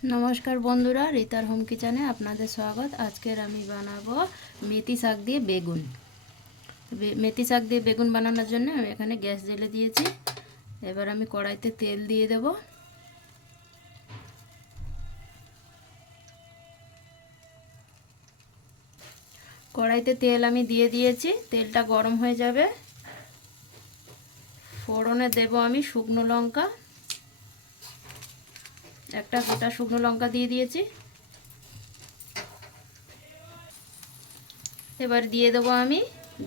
নমস্কার বন্ধুরা, রিতার হোম কিচেনে আপনাদের স্বাগত। আজকের আমি বানাবো মেথি শাক দিয়ে বেগুন। মেথি শাক দিয়ে বেগুন বানানোর জন্য আমি এখানে গ্যাস জ্বেলে দিয়েছি। এবার আমি কড়াইতে তেল দিয়ে দেব। কড়াইতে তেল আমি দিয়ে দিয়েছি, তেলটা গরম হয়ে যাবে। ফোড়নে দেব আমি শুকনো লঙ্কা, একটা গোটা শুকনো লঙ্কা দিয়ে দিয়েছি। এবার দিয়ে দেবো আমি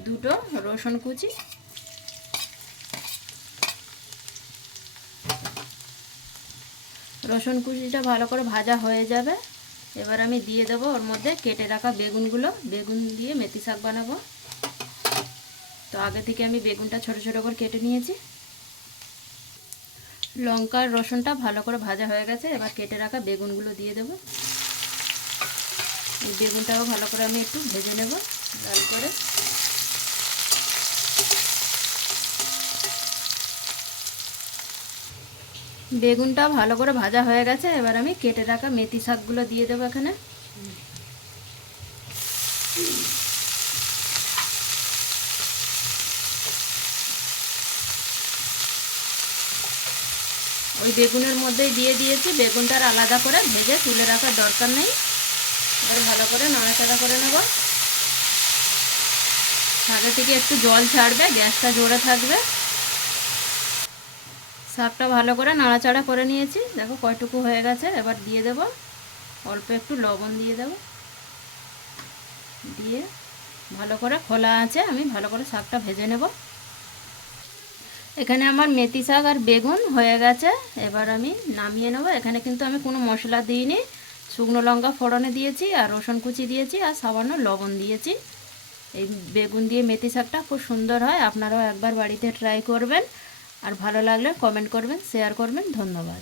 দুটো রসুন কুচি। রসুন কুচিটা ভালো করে ভাজা হয়ে যাবে। এবার আমি দিয়ে দেবো ওর মধ্যে কেটে রাখা বেগুনগুলো। বেগুন দিয়ে মেথি শাক বানাবো, তো আগে থেকে আমি বেগুনটা ছোট ছোট করে কেটে নিয়েছি। লঙ্কা আর রসুনটা ভালো করে ভাজা হয়ে গেছে। এবার কেটে রাখা বেগুনগুলো দিয়ে দেবো। এই বেগুনটাও ভালো করে আমি একটু ভেজে নেব লাল করে। বেগুনটা ভালো করে ভাজা হয়ে গেছে। এবার আমি কেটে রাখা মেথি শাকগুলো দিয়ে দেবো এখানে। ওই বেগুনের মধ্যেই দিয়ে দিয়েছি। বেগুনটার আলাদা করে ভেজে তুলে রাখার দরকার নেই। এবার ভালো করে নাড়াচাড়া করে নেব। শাকের থেকে একটু জল ছাড়বে, গ্যাসটা জোরে থাকবে। শাকটা ভালো করে নাড়াচাড়া করে নিয়েছি, দেখো কয়টুকু হয়ে গেছে। এবার দিয়ে দেব অল্প একটু লবণ দিয়ে দেব। দিয়ে ভালো করে খোলা আছে আমি ভালো করে শাকটা ভেজে নেব। এখানে আমার মেথি শাক আর বেগুন হয়ে গেছে। এবার আমি নামিয়ে নেব। এখানে কিন্তু আমি কোনো মশলা দিইনি, শুকনো লঙ্কা ফোড়নে দিয়েছি আর রসুন কুচি দিয়েছি আর সামান্য লবণ দিয়েছি। এই বেগুন দিয়ে মেথি শাকটা খুব সুন্দর হয়, আপনারাও একবার বাড়িতে ট্রাই করবেন। আর ভালো লাগলে কমেন্ট করবেন, শেয়ার করবেন। ধন্যবাদ।